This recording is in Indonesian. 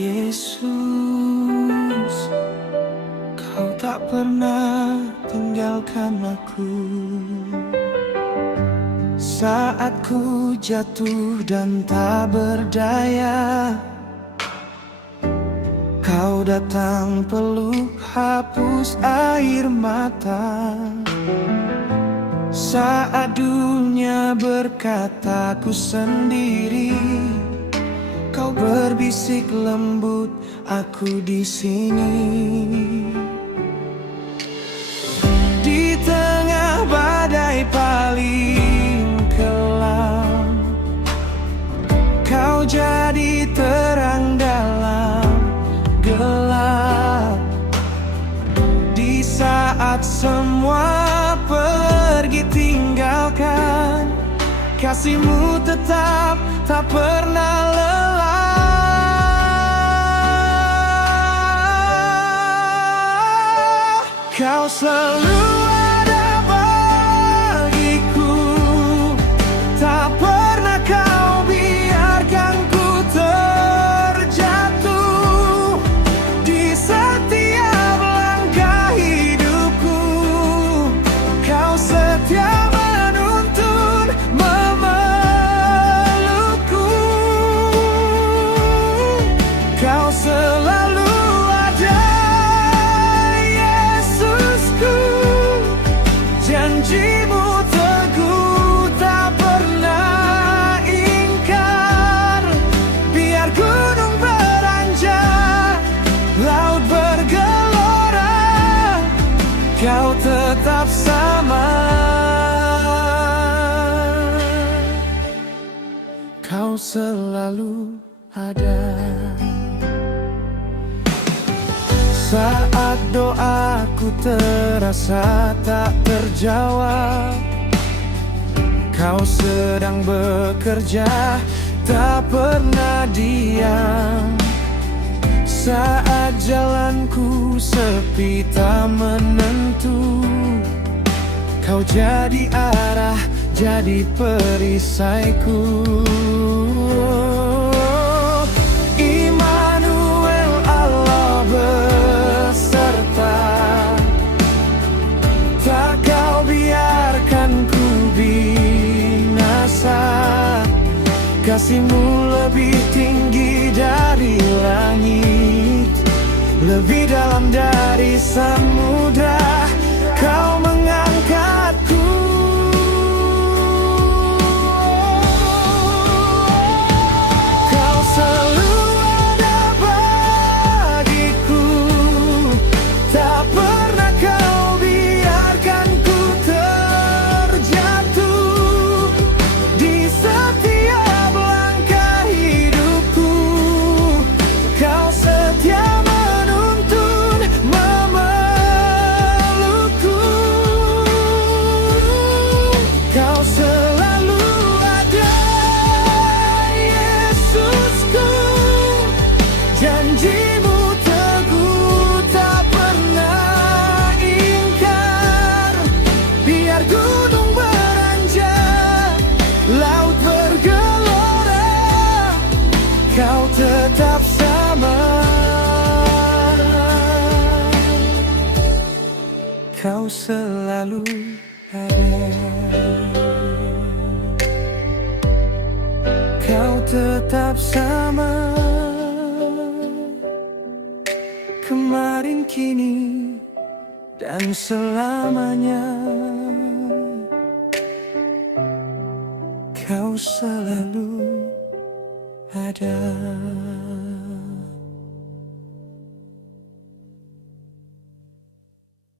Yesus, Kau tak pernah tinggalkan aku. Saat ku jatuh dan tak berdaya, Kau datang peluk, hapus air mata. Saat dunia berkata ku sendiri, Kau berbisik lembut, aku di sini. Di tengah badai paling kelam, Kau jadi terang dalam gelap. Di saat semua pergi tinggalkan, kasih-Mu tetap tak pernah lelah. Kau selalu ada bagiku, tak pernah Kau biarkan ku terjatuh. Di setiap langkah hidupku, Kau setia menuntun, memelukku. Kau selalu ada, Yesusku. Janji-Mu teguh, tak pernah ingkar. Biar gunung beranjak, laut bergelora, Kau tetap sama. Kau selalu ada. Saat doaku terasa tak terjawab, Kau sedang bekerja, tak pernah diam. Saat jalanku sepi tak menentu, Kau jadi arah, jadi perisaiku. Immanuel, Allah beserta. Tak Kau biarkan ku binasa. Kasih-Mu lebih tinggi dari langit, lebih dalam dari samudra. Kau mengangkatku. Kau selalu ada bagiku, tak pernah Kau biarkan ku terjatuh. Di setiap langkah hidupku, Kau setia menuntun, memelukku. Kau selalu ada, Yesusku. Janji-Mu teguh, tak pernah ingkar. Biar gunung beranjak, laut bergelora, Kau tetap sama. Kau selalu ada. Kau tetap sama. Kemarin, kini, dan selamanya. Kau selalu ada.